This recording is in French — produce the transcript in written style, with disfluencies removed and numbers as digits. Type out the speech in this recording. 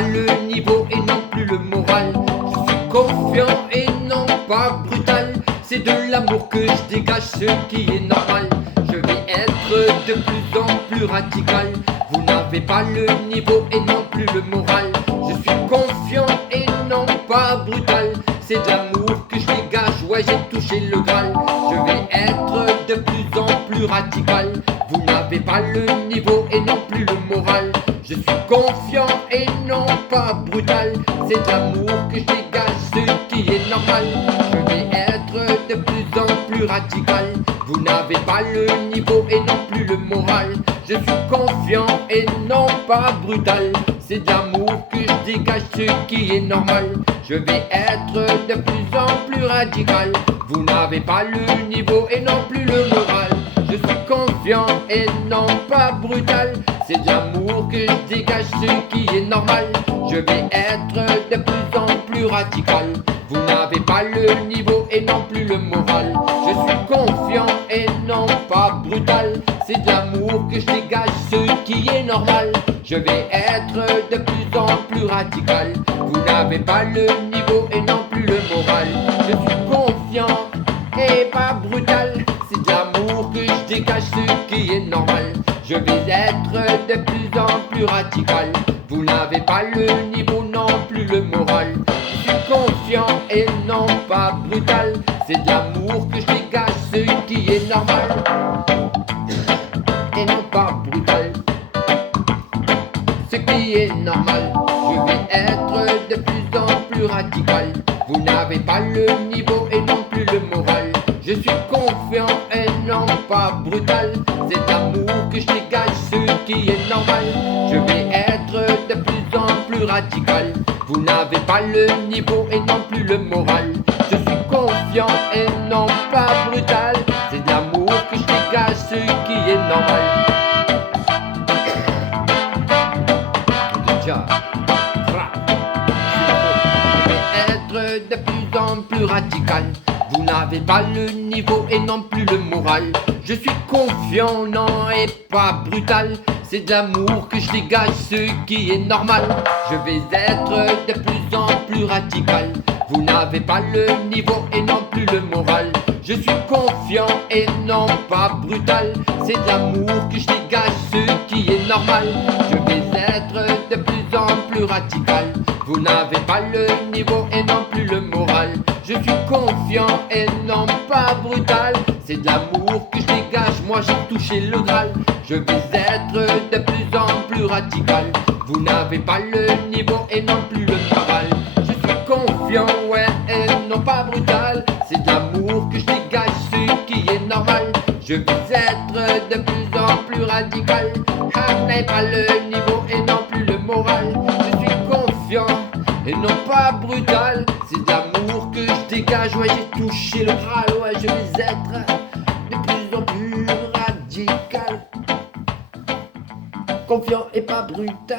pas le niveau et non plus le moral. Je suis confiant et non pas brutal. C'est de l'amour que je dégage, ce qui est normal. Je vais être de plus en plus radical. Vous n'avez pas le niveau et non plus le moral. Je suis confiant et non pas brutal. C'est de l'amour que je dégage, ouais j'ai touché le Graal. Je vais être de plus en plus radical. Vous n'avez pas le niveau et non plus le moral. Je suis confiant et non pas brutal. C'est de l'amour que je dégage, ce qui est normal. Je vais être de plus en plus radical. Vous n'avez pas le niveau et non plus le moral. Je suis confiant et non pas brutal. C'est de l'amour que je dégage, ce qui est normal. Je vais être de plus en plus radical. Vous n'avez pas le niveau et non plus le moral. Je suis confiant et non pas brutal. C'est de l'amour que je dégage, ce qui est normal. Je vais être de plus en plus radical. Vous n'avez pas le niveau et non plus le moral. Je suis confiant et non pas brutal. C'est de l'amour que je dégage, ce qui est normal. Je vais être de plus en plus radical. Vous n'avez pas le niveau et non plus le moral. Je suis confiant et pas brutal. C'est de l'amour que je dégage, ce qui est normal. Je vais être de plus en plus radical. Vous n'avez pas le niveau non plus le moral. Je suis confiant et non pas brutal. C'est de l'amour que je dégage, ce qui est normal. Et non pas brutal. Ce qui est normal. Je vais être de plus en plus radical. Vous n'avez pas le niveau et non plus le moral. Je suis confiant et non pas brutal. C'est de l'amour que je dégage, ce qui est normal. Je vais être de plus en plus radical. Vous n'avez pas le niveau et non plus le moral. Je suis confiant et non pas brutal. C'est de l'amour que je dégage, ce qui est normal. Déjà, je vais être de plus en plus radical. Vous n'avez pas le niveau et non plus le moral. Je suis confiant, non et pas brutal. C'est de l'amour que je dégage, ce qui est normal. Je vais être de plus en plus radical. Vous n'avez pas le niveau et non plus le moral. Je suis confiant et non pas brutal. C'est de l'amour que je dégage, ce qui est normal. Je vais être de plus en plus radical. Vous n'avez pas le niveau et non plus le moral. Je suis confiant et non pas brutal. C'est de l'amour que je dégage, moi j'ai touché le Graal. Je vais être de plus en plus radical. Vous n'avez pas le niveau et non plus le moral. Je suis confiant, ouais, et non pas brutal. C'est de l'amour que je dégage, ce qui est normal. Je vais être de plus en plus radical. Ah, vous n'avez pas le niveau et non plus le moral. Je suis confiant et non pas brutal. C'est de l'amour que je dégage, ouais j'ai touché le Graal. Ouais je vais être de plus en plus radical. Confiant et pas brutal.